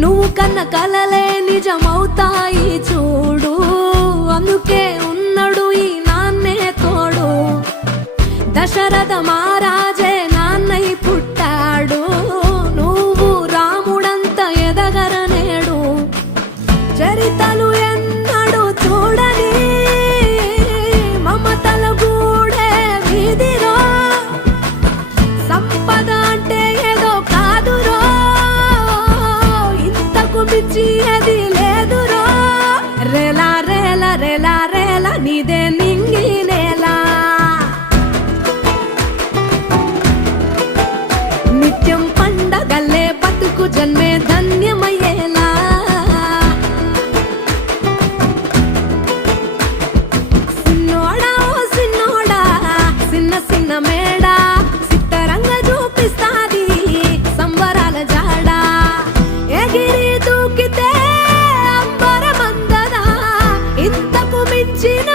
నువ్వు కన్న కలలే నిజమవుతాయి చూడు, అందుకే ఉన్నాడు ఈ నాన్నే తోడు. దశరథ మహారాజే నాన్నై పుట్టాడు, నువ్వు రాముడంత ఎదగరనేడు. చరితలు ఎన్నడు చూడని మమతల గూడే వీధిరో, సంపద అంటే ఏదో కాదురో, ఇంతకు మించి అది లేదురో. రేలా రేలా రేలా రేలా నీదే నింగి నేలా, నిత్యం పండగల్లే బతుకు జన్మే ధన్యమయ్యేలా. సిన్నోడా ఓ సిన్నోడా సిన్న సిన్న మేడా, సిత్తరంగా చూపిస్తాది సంబరాల జాడా. ఎగిరి దూకితే అంబరమందదా, ఇంతకు మించిన